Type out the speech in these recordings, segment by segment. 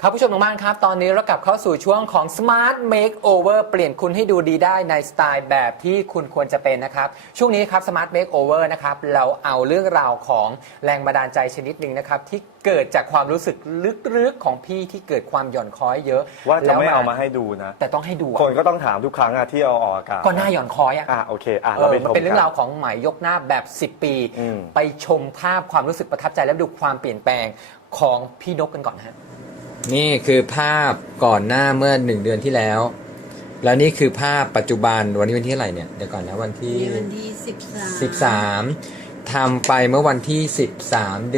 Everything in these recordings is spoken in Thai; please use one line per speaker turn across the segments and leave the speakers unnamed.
ครับผู้ชมทางบ้านครับตอนนี้เรากลับเข้าสู่ช่วงของ Smart Makeover เปลี่ยนคุณให้ดูดีได้ในสไตล์แบบที่คุณควรจะเป็นนะครับช่วงนี้ครับ Smart Makeover นะครับเราเอาเรื่องราวของแรงบันดาลใจชนิดหนึ่งนะครับที่เกิดจากความรู้สึกลึกๆของพี่ที่เกิดความหย่อนคล้อยเยอะ
ว่าจะไม่เอามาให้ดูนะ
แต่ต้องให้ดู
คนก็ต้องถามทุกครั้งที่เอาออกอากาศ
ก็หน้าหย่อนคล้อย
โอเคเราไปชม
มันเป็นเรื่องราวของหมายยกหน้าแบบ10 ปีไปชมภาพความรู้สึกประทับใจและดูความเปลี่ยนแปลงของพี่นกกันก่อนฮะนี่คือภาพก่อนหน้าเมื่อ1 เดือนที่แล้วแล้วนี่คือภาพปัจจุบันวันนี้วันที่อะไรเนี่ยเดี๋ยวก่อนนะวันที่13ทำไปเมื่อวันที่13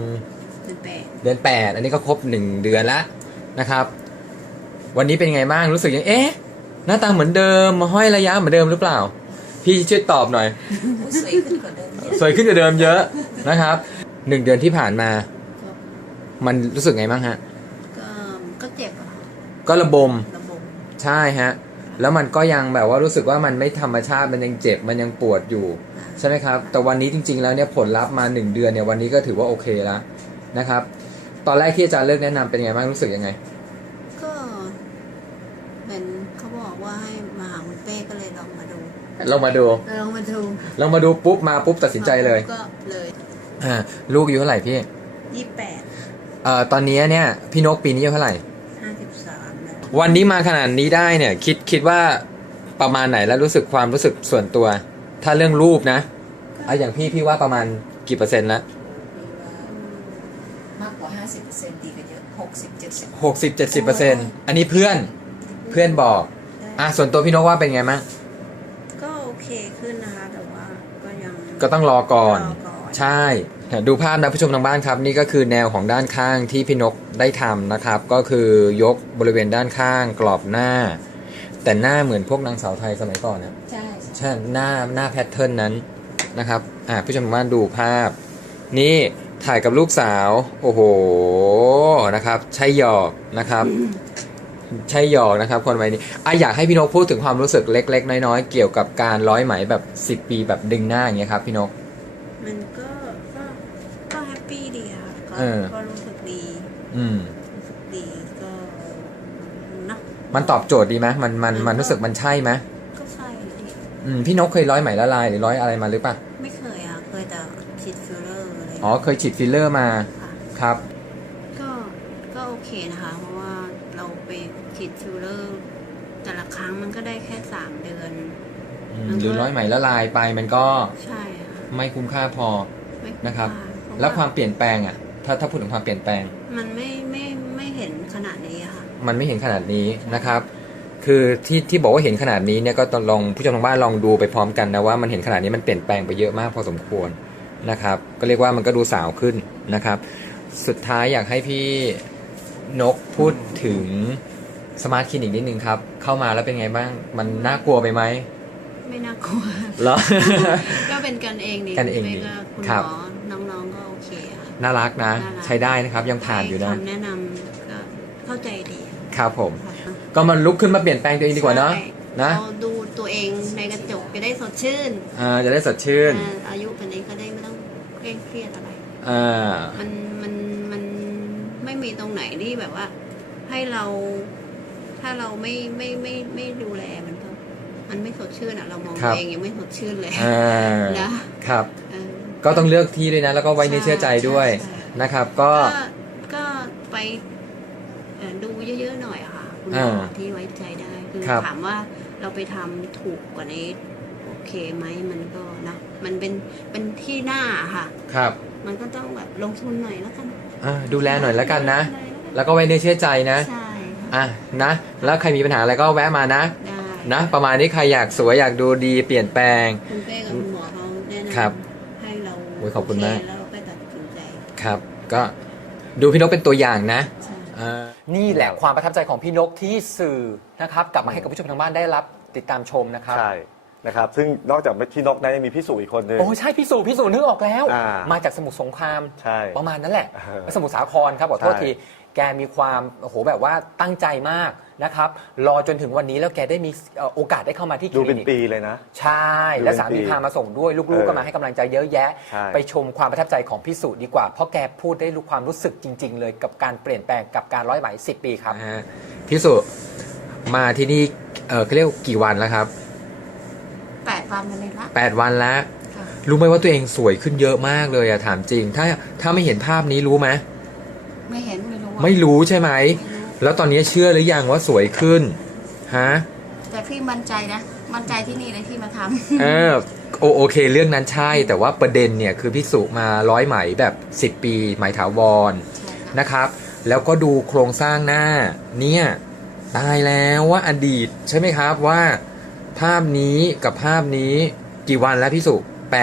เดือน 8อันนี้ก็ครบ1 เดือนแล้วนะครับวันนี้เป็นไงบ้างรู้สึกยังหน้าตาเหมือนเดิมมาห้อยระยะเหมือนเดิมหรือเปล่าพี่ช่วยตอบหน่อย
สวยขึ้นกว่าเดิม
สวยขึ้นกว่าเดิมเยอะนะครับ1 เดือนที่ผ่านมามันรู้สึกไงบ้างฮะ
ก็เจ็บ
ก็ระบมใช่ฮะแล้วมันก็ยังแบบว่ารู้สึกว่ามันไม่ธรรมชาติมันยังเจ็บมันยังปวดอยู่ใช่ไหมครับแต่วันนี้จริงๆแล้วเนี่ยผลลัพธ์มา1 เดือนเนี่ยวันนี้ก็ถือว่าโอเคแล้วนะครับตอนแรกที่อาจารย์เลือกแนะนำเป็นไงบ้างรู้สึกยังไง
ก็เป็นเขาบอกว่าให้มาหาคุณเป้ก็เลยลองมาดู
ปุ๊บมาปุ๊บตัดสินใจเลย
ก็เลย
ลูกอายุเท่าไหร่พี่
28
ตอนนี้เนี่ยพี่นกปีนี้อายุเท่าไหร่
53
วันนี้มาขนาดนี้ได้เนี่ยคิดว่าประมาณไหนแล้วรู้สึกความรู้สึกส่วนตัวถ้าเรื่องรูปนะอย่างพี่ว่าประมาณกี่เปอร์เซ็นต์แล้ว
มากกว่า 50%ดีกันเยอะ
60-70%อันนี้เพื่อนบอกส่วนตัวพี่นกว่าเป็นไงมั้ง
ก็โอเคขึ้นนะคะแต่ว่า
ก็ต้องรอก่อนใช่ดูภาพนะผู้ชมทางบ้านครับนี่ก็คือแนวของด้านข้างที่พี่นกได้ทำนะครับก็คือยกบริเวณด้านข้างกรอบหน้าแต่หน้าเหมือนพวกนางสาวไทยสมัยก่อนนะใช่หน้าแพทเทิร์นนั้นนะครับผู้ชมทางบ้านดูภาพนี่ถ่ายกับลูกสาวโอ้โหนะครับใช่หยอกนะครับใช่หยอกนะครับคนวัยนี้อยากให้พี่นกพูดถึงความรู้สึกเล็กๆน้อยๆเกี่ยวกับการร้อยไหมแบบ10 ปีแบบดึงหน้าอย่างเงี้ยครับพี่นก
มันก็แฮปปี้ดีค่ะก็รู้สึกดีรู้สึกดีก็นะ
มันตอบโจทย์ดีไหมมันรู้สึกมันใช่ไหม
ก็ใช่
พี่นกเคยร้อยไหมละลายหรือร้อยอะไรมาหรือเปล่า
ไม่เคยเคยแต่ฉีดฟิลเลอร์
เคยฉีดฟิลเลอร์มาครับ
ก็โอเคนะคะเพราะว่าเราไปฉีดฟิลเลอร์แต่ละครั้งมันก็ได้แค่3 เดือน
หรือร้อยไหมละลายไปมันก็
ใช่
ไม่คุ้มค่าพอนะครับแล้วความเปลี่ยนแปลงถ้าพูดถึงความเปลี่ยนแปลง
มันไม่เห็นขนาดนี้ค่ะ
มันไม่เห็นขนาดนี้นะครับคือที่บอกว่าเห็นขนาดนี้เนี่ยก็ต้องลองผู้ชมทางบ้านลองดูไปพร้อมกันนะว่ามันเห็นขนาดนี้มันเปลี่ยนแปลงไปเยอะมากพอสมควรนะครับก็เรียกว่ามันก็ดูสาวขึ้นนะครับสุดท้ายอยากให้พี่นกพูดถึงสมาร์ทคลินิกนิดนึงครับเข้ามาแล้วเป็นไงบ้างมันน่ากลัวไปไหม
ไม่น่ากลัว
เหรอ
ก็เป็นกันเองดี
กันเองดี
คุณหมอน้องๆก็โอเค
น่ารักนะใช้ได้นะครับยังผ่านอยู่นะ
คำแนะนำก็เข้าใจดี
ครับผมก็มันลุกขึ้นมาเปลี่ยนแปลงตัวเองดีกว่าเนาะนะ
ดูตัวเองในกระจกจะได้สดชื่น
จะได้สดชื่น
อายุเป็นนี้ก็ได้ไม่ต้องเคร่งเครียดอะไรมันไม่มีตรงไหนที่แบบว่าให้เราถ้าเราไม่ดูแลมันไม่สดชื่นเรามองตัวเองยังไม่สดชื่นเลย
นะครับก็ต้องเลือกที่ด้วยนะแล้วก็ไว้ในเชื่อใจด้วยนะครับก็
ไปดูเยอะๆหน่อยค่ะคุณหมอที่ไว้ใจได้คือถามว่าเราไปทำถูกกว่านี้โอเคไหมมันก็นะมันเป็นที่หน้าค่ะ
ครับ
มันก็ต้องแบบลงทุนหน่อยแล้วกัน
ดูแลหน่อยแล้วกันนะแล้วก็ไว้ในเชื่อใจนะ
ใช่
นะแล้วใครมีปัญหาอะไรก็แวะมานะประมาณนี้ใครอยากสวยอยากดูดีเปลี่ยนแปลง
คุณเป้กับคุณหมอเขาแนะนำให้เรา
ขอบคุณมาก
แล้วเราไปตัดสินใจ
ครับก็ดูพี่นกเป็นตัวอย่างนะนี่แหละความประทับใจของพี่นกที่สื่อนะครับกลับมาให้กับผู้ชมทางบ้านได้รับติดตามชมนะครับ
นะครับซึ่งนอกจากที่นกนั้นยังมีพี่สุอีกคนนึง
โอ้ใช่พี่สุนึกออกแล้ว
อ่า
มาจากสมุทรสงคราม
ใช่
ประมาณนั้นแหละ
เออ
สมุทรสาครครับขอโทษ
ใช่
ทีแกมีความโอ้โหแบบว่าตั้งใจมากนะครับรอจนถึงวันนี้แล้วแกได้มีโอกาสได้เข้ามาที่ค
ดู
ลิ
เป็น
นิก
ปีเลยนะ
ใช่ และสามีพามาส่งด้วยลูกๆก็มาให้กำลังใจเยอะแยะ
ใช่
ไปชมความประทับใจของพี่สุดีกว่า เพราะแกพูดได้รู้ความรู้สึกจริง ๆ เลยกับการเปลี่ยนแปลงกับการร้อยไหม10 ปีครับ
พี่สุมาที่นี่เขาเรียกกี่วันแล้วครับ
8 วันมาเลยละ
8 วันแล้ว
ค่ะ
รู้ไหมว่าตัวเองสวยขึ้นเยอะมากเลยอะถามจริง ถ้าไม่เห็นภาพนี้รู้ไหม
ไม่เห็นไม่รู้อะ
ไม่รู้ใช่ไหม
ไม่รู้
แล้วตอนนี้เชื่อหรือยังว่าสวยขึ้นฮะ
แต่พี่มั่นใจนะ มั่นใจที่นี่เลยที่มาท
เออโอเคเรื่องนั้นใช่แต่ว่าประเด็นเนี่ยคือพี่สุมาร้อยไหมแบบ 10 ปีไหมถาวร
ำใช่ค่ะ
นะครับ แล้วก็ดูโครงสร้างหน้าเนี่ยตายแล้วว่าอดีตใช่ไหมครับว่า ภาพนี้กับภาพนี้กี่วันแล้วพี่สุ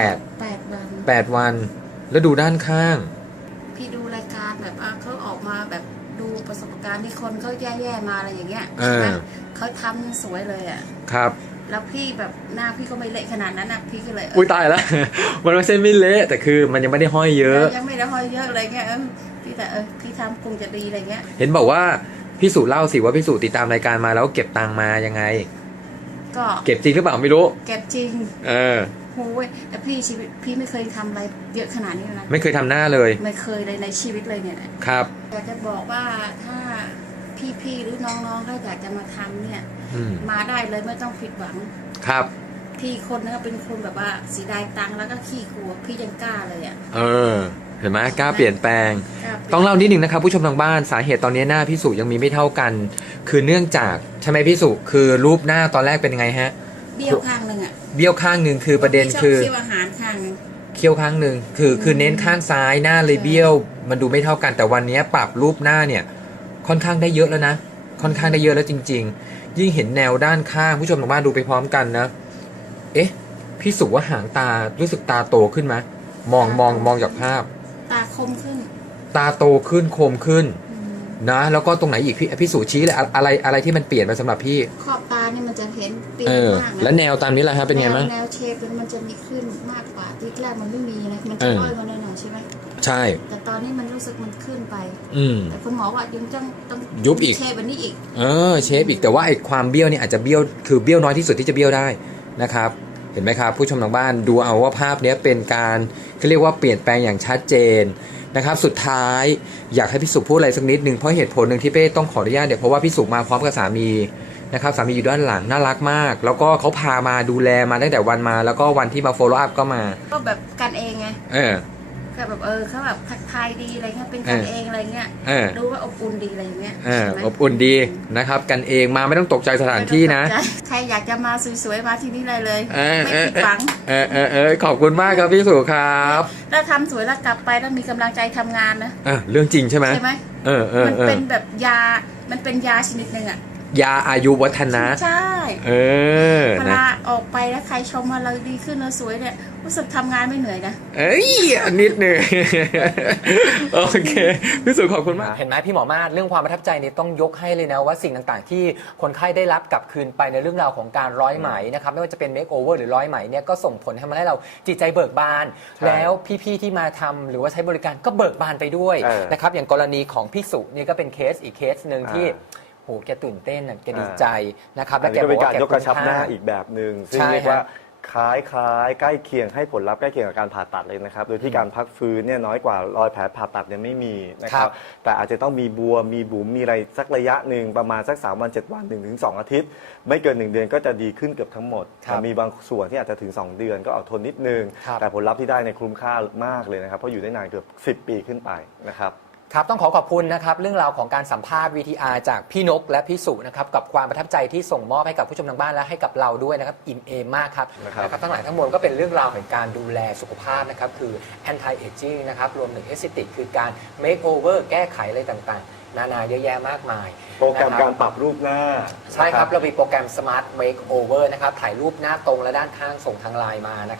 8
8 วัน
8 วัน แล้วดูด้านข้าง
พี่ดูรายการแบบเขาออกมาแบบดูประสบการณ์ที่คนเขาแย่ๆมาอะไรอย่างเงี้ย
เออ
ใช่ไหมเขาทำสวยเลยอ่ะ
ครับ
แล้วพี่แบบหน้าพี่ก็ไม่เละขนาดนั้นนะพี่ก็เลย
อุ้ยตายแล้ว มันไม่ใช่ไม่เละแต่คือมันยังไม่ได้ห้อยเยอะ
ยังไม่ได้ห้อยเยอะอะไรเงี้ยพี่แต่พี่ทำคงจะดีอะไรเงี้ย
เห็นบอกว่าพี่สุเล่าสิว่าพี่สุติดตามรายการมาแล้วเก็บตังค์มายังไง
ก็
เก็บจริงหรือเปล่าไม่รู้
เก็บจริง
เออ
โอ้ยแต่พี่ชีวิตพี่ไม่เคยทำอะไรเยอะขนาดนี้เลยนะ
ไม่เคยทำหน้าเลย
ไม่เคยเลยในชีวิตเลยเนี่ย
ครับ
อยากจะบอกว่าถ้าพี่ๆหรือน้องๆถ้าอยากจะมาทำเนี่ย
อืม
มาได้เลยไม่ต้องผิดหวัง
ครับ
พี่คนนึงเป็นคนแบบว่าเสียดายตังค์แล้วก็ขี้กลัวพี่ยังกล้าเลยอ่ะ
เออ เห็นไหมกล้าเปลี่ยนแปลง
กล้าปลี่ยน
ต้องเล่านิดหนึ่งนะครับผู้ชมทางบ้านสาเหตุตอนนี้หน้าพี่สุยังมีไม่เท่ากัน คือเนื่องจากใช่ไหมพี่สุคือรูปหน้าตอนแรกเป็นไงฮะ
เบี้ยวข้างหนึ่งอ่ะ
เบี้ยวข้างหนึ่งคือประเด็น
พี่ชบ
คือ
เคี่ยวอาหารข้างหนึ่ง
เคี้ยวข้างหนึ่งคือเน้นข้างซ้ายหน้าเลยเบี้ยวมันดูไม่เท่ากันแต่วันนี้ปรับรูปหน้าเนี่ยค่อนข้างได้เยอะแล้วนะค่อนข้างได้เยอะแล้วจริง ๆ ยิ่งเห็นแนวด้านข้างผู้ชมทางบ้านดูไปพร้อมกันนะเอ๊ะพี่สุว่าหางตารู้สึกตาโตขึ้นไหมมองจากภาพ
ตาคมขึ้น
ตาโตขึ้นคมขึ้น
อืม
นะแล้วก็ตรงไหนอีกพี่สุชี้เลยอะไรที่มันเปลี่ยนไปสำหรับพี่
ขอบตาเนี่ยมันจะเห็นเปลี่ยนมากนะ
แล้วแนวตามนี้แหละครับเป็นไงบ้าง
แนวเชฟมันจะมีขึ้นมากกว่าที่แรกมันไม่มีนะมัน
เอ
จะ
อ
น้อยกว่าหน่อยๆใช่ไหม
ใช่
แต่ตอนนี้มันรู้สึกมันขึ้นไป
อืม
แต่คุณหมอว่ายังต้อง
ยุบอีก
เชฟแบบนี้อีก
เชฟอีกแต่ว่าไอ้ความเบี้ยวนี่อาจจะเบี้ยวคือเบี้ยวน้อยที่สุดที่จะเบี้ยวได้นะครับเห็นไหมครับผู้ชมทางบ้านดูเอาว่าภาพเนี้ยเป็นการเขาเรียกว่าเปลี่ยนแปลงอย่างชัดเจนนะครับสุดท้ายอยากให้พี่สุพูดอะไรสักนิดนึงเพราะเหตุผลหนึ่งที่เป้ต้องขออนุญาตเนี่ยเพราะว่าพี่สุมาพร้อมกับสามีนะครับสามีอยู่ด้านหลังน่ารักมาก แล้วก็เขาพามาดูแลมาตั้งแต่วันมา แล้วก็วันที่มา follow up ก็มา
ก็แบบกันเองไง
เออ
ก็แบบเขาแบบทักทายดีอะไรเงี้ยเป็นกันเองอะไรเงี้ย
เออ
ดูว่าอบอุ่นดีอะไรอย่างเงี้ย
เออ
ใช่ไหม
อบอุ่นดีนะครับกันเองมาไม่ต้องตกใจสถานที่นะ
ไม่ต้องตกใจใครอยากจะมาสวยๆมาที่นี่เลย
เออ
ไม่
เออ
ผิดหวัง
ขอบคุณมากครับพี่สุครับ
ถ้าทำสวยแล้วกลับไปแล้วมีกำลังใจทำงานนะ
เรื่องจริงใช่ไหม
ใช่ไหม มันเป็นแบบยา มันเป็นยาชนิดหนึ่งอ่ะ
ยาอายุวัฒนะ
ใช่
เออ
เว
นะ
ลาออกไปแล้วใครชมว่าเราดีขึ้นเราสวยเนี่ยรู้สึกทำงานไม่เหนื่อยนะ
เอ้ยนิดหนึ่ง โอเคพี่สุขอบคุณมาก
เห็นไหมพี่หมอมาศเรื่องความประทับใจนี่ต้องยกให้เลยนะว่าสิ่งต่างๆ ที่คนไข้ได้รับกลับคืนไปในเรื่องราวของการร้อยไหมนะครับไม่ว่าจะเป็นเมคโอเวอร์หรือร้อยไหมเนี่ยก็ส่งผลให้เราจิตใจเบิกบาน
ใช่
แล้วพี่ๆที่มาทำหรือว่าใช้บริการก็เบิกบานไปด้วย
เออ
นะครับอย่างกรณีของพี่สุนี่ก็เป็นเคสอีกเคสหนึ่งที่โหแกตื่นเต้นน่ะแกดีใจนะครับ
อั
และ
น
แก
นี้ก็
บ อกว่า
เป็นการ
แก
ยกกระชับหน้า
คุ้มค่
อีกแบบหนึ่งซึ่ง
ใช่
เรียกว่า
ฮะ
คล้ายใกล้เคียงให้ผลลัพธ์ใกล้เคียงกับการผ่าตัดเลยนะครับ โดยที่การพักฟื้นเนี่ยน้อยกว่ารอยแผลผ่าตัดเนี่ยไม่มีนะค
ครั
รับ
บ
แต่อาจจะต้องมีบวมมีบุ๋มมีอะไรสักระยะหนึ่งประมาณสัก3วัน7วัน1 ถึง 2 อาทิตย์ ไม่เกิน 1 เดือนก็จะดีขึ้นเกือบทั้งหมด
ครับ
แต่มีบางส่วนที่อาจจะถึง 2 เดือนก็เอาทนนิดนึง
ครับ
แต่ผลลัพธ์ที่ได้ในยคุ้มค่ามากเลยนะครับเพราะอยู่ได้นานเกือบ10 ปีขึ้นไปนะครับ
ครับต้องขอคุณนะครับเรื่องราวของการสัมภาษณ์ VTR จากพี่นกและพี่สุนะครับกับความประทับใจที่ส่งมอบให้กับผู้ชมทางบ้านและให้กับเราด้วยนะครับอิ่มเอมมากครับ
นะครับ
ทั้งหลายทั้งมวลก็เป็นเรื่องราวของการดูแลสุขภาพนะครับคือ anti aging นะครับรวมถึง aesthetic คือการ make over แก้ไขอะไรต่างๆ นานาเยอะแยะมากมาย
โปรแกรม
นะค
กา
บ
รปรับรูปหน้า
ใช่ครับ
นะ
เรามีโปรแกรม Smart Makeover นะครับถ่ายรูปหน้าตรงและด้านข้างส่งทางไลน์มานะครับ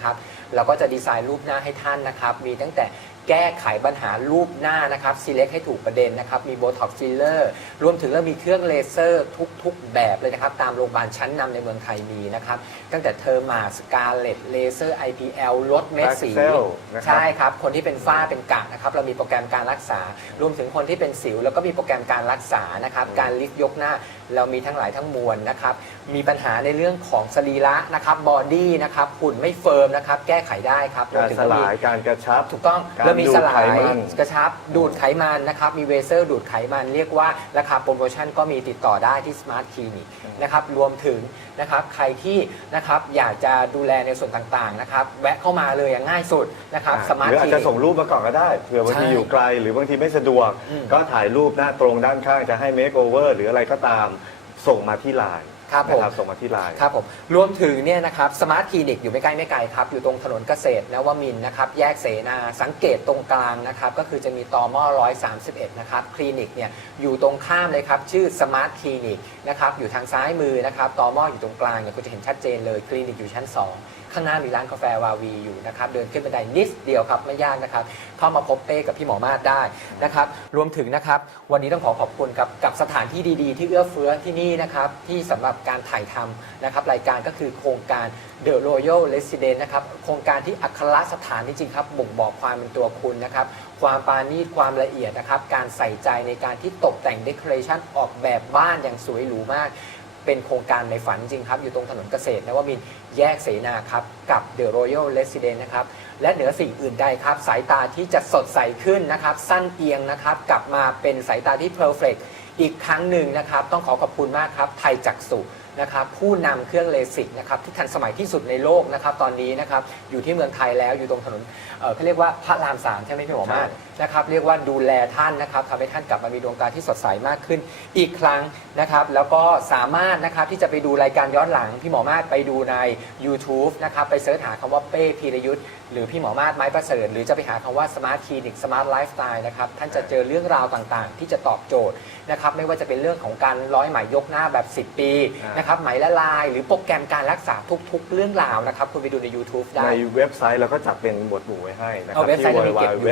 เราก็จะดีไซน์รูปหน้าให้ท่านนะครับมีตั้งแต่แก้ไขปัญหารูปหน้านะครับ select ให้ถูกประเด็นนะครับมี Botox filler รวมถึงเรามีเครื่องเลเซอร์ทุกๆแบบเลยนะครับตามโรงพยาบาลชั้นนำในเมืองไทยมีนะครับตั้งแต่เทอร์มาสกาเลตเลเซอร์ IPL ลดเม็ดสี
Axel นะครับ
ใช่ครับคนที่เป็นฝ้าเป็นกระนะครับเรามีโปรแกรมการรักษารวมถึงคนที่เป็นสิวแล้วก็มีโปรแกรมการรักษานะครับการลิฟต์ยกหน้าเรามีทั้งหลายทั้งมวลนะครับมีปัญหาในเรื่องของสรีระนะครับบอดี้นะครับหุ่นไม่เฟิร์มนะครับแก้ไขได้ครับรวม
การ
ถึง
สลายการกระชับ
ถูกต้อง
การ
เรามีสลา
ดูดไข
ย
มัน
กระชับดูดไขมันนะครับมีเวเซอร์ดูดไขมันเรียกว่าราคาโปรโมชั่นก็มีติดต่อได้ที่ Smart Clinic นะครับรวมถึงนะครับใครที่นะครับอยากจะดูแลในส่วนต่างๆนะครับแวะเข้ามาเลยง่ายสุดนะครับ
ห
Smart
รืออาจ
Clinic
จะส่งรูปมาก่อนก็ได้เผื่อบางที
ใช่
อยู่ไกลหรือบางทีไม่สะดวก
อืม
ก็ถ่ายรูปหน้าตรงด้านข้างจะให้ make over หรืออะไรก็ตามส่งมาที่ไลน์
ครับผม
นะครับส่งมาที่ไลน์
ครับผมรวมถึงเนี่ยนะครับสมาร์ทคลินิกอยู่ไม่ใกล้ไม่ไกลครับอยู่ตรงถนนเกษตรนวมินทร์นะครับแยกเสนาสังเกตตรงกลางนะครับก็คือจะมีตอหม้อ131นะครับคลินิกเนี่ยอยู่ตรงข้ามเลยครับชื่อสมาร์ทคลินิกนะครับอยู่ทางซ้ายมือนะครับตอหม้ออยู่ตรงกลางเนี่ยคุณจะเห็นชัดเจนเลยคลินิกอยู่ชั้น 2 ข้างหน้ามีร้านกาแฟวาวีอยู่นะครับเดินขึ้นบันไดนิดเดียวครับไม่ยากนะครับเข้ามาพบเป้กับพี่หมอมาศได้นะครับรวมถึงนะครับวันนี้ต้องขอบคุณครับกับสถานที่ดีๆ ที่เอื้อเฟื้อที่นี่นะครับที่สำหรับการถ่ายทำนะครับรายการก็คือโครงการ The Royal Residence นะครับโครงการที่อัครสถานจริงๆครับบ่งบอกความเป็นตัวคุณนะครับความปราณีตความละเอียดนะครับการใส่ใจในการที่ตกแต่งเดคอเรชันออกแบบบ้านอย่างสวยหรูมากเป็นโครงการในฝันจริงครับอยู่ตรงถนนเกษตรนวมินทร์แยกเสนาครับกับ The Royal Residence นะครับและเหนือสิ่งอื่นใดครับสายตาที่จะสดใสขึ้นนะครับสั้นเอียงนะครับกลับมาเป็นสายตาที่ perfect อีกครั้งหนึ่งนะครับต้องขอบคุณมากครับไทยจักษุนะครับผู้นำเครื่องเลสิกนะครับที่ทันสมัยที่สุดในโลกนะครับตอนนี้นะครับอยู่ที่เมืองไทยแล้วอยู่ตรงถนนเขาเรียกว่าพระราม3ใช่ไหมพี่หมอมาศนะครับเรียกว่าดูแลท่านนะครับทำให้ท่านกลับมามีดวงตาที่สดใสมากขึ้นอีกครั้งนะครับแล้วก็สามารถนะครับที่จะไปดูรายการย้อนหลังพี่หมอมาศไปดูใน YouTube นะครับไปเสิร์ชหาคำว่าเป้พีรยุทธ์หรือพี่หมอมาศไม้ประเสริฐหรือจะไปหาคำว่า Smart Clinic Smart Lifestyle นะครับท่านจะเจอเรื่องราวต่างๆ ที่จะตอบโจทย์นะครับไม่ว่าจะเป็นเรื่องของการร้อยไหมยกหน้าแบบ 10 ปีนะครับไหมละลายหรือโปรแกรมการรักษาทุกๆเรื่องราวนะครับคุณไปดูใน YouTube ได้
ในเว็บไซต์เราก็จัดเป็นหมวดหมู่ไว้ให้นะครั
เอาเว็บไซต์เรามีเก็บอยู่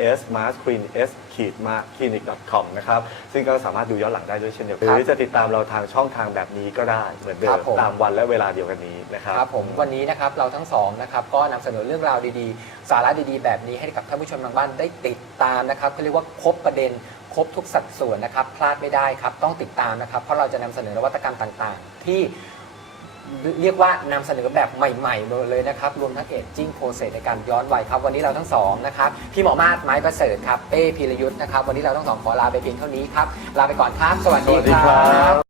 www.smartclinic.com นะครับซึ่งก็สามารถดูย้อนหลังได้ด้วยเช่นเดียวกัน
ค
ห
รับ
รือจะติดตามเราทางช่องทางแบบนี้ก็ได้เหมือนเดิ
ครั
ม
บผม
ตามวันและเวลาเดียวกันนี้นะครับ
ครับผมวันนี้นะครับเราทั้งสองนะครับก็นำเสนอเรื่องราวดีๆ สาระดีๆ แบบนี้ให้กับท่านผู้ชมทางบ้านได้ติดตามนะครับเขาเรียกว่าครบประเด็นครบทุกสัดส่วนนะครับพลาดไม่ได้ครับต้องติดตามนะครับเพราะเราจะนำเสนอนวัตกรรมต่างๆ ที่เรียกว่านำเสนอแบบใหม่ๆเลยนะครับรวมทั้งเอจจิ้งโปรเซสในการย้อนวัยครับวันนี้เราทั้งสองนะครับพี่หมอมาศไม้ประเสริฐครับเป้พีรยุทธ์นะครับวันนี้เราทั้งสองขอลาไปเพียงเท่านี้ครับลาไปก่อนครับสวัสดี
สวัสดี
ค
ครั
รับ
บ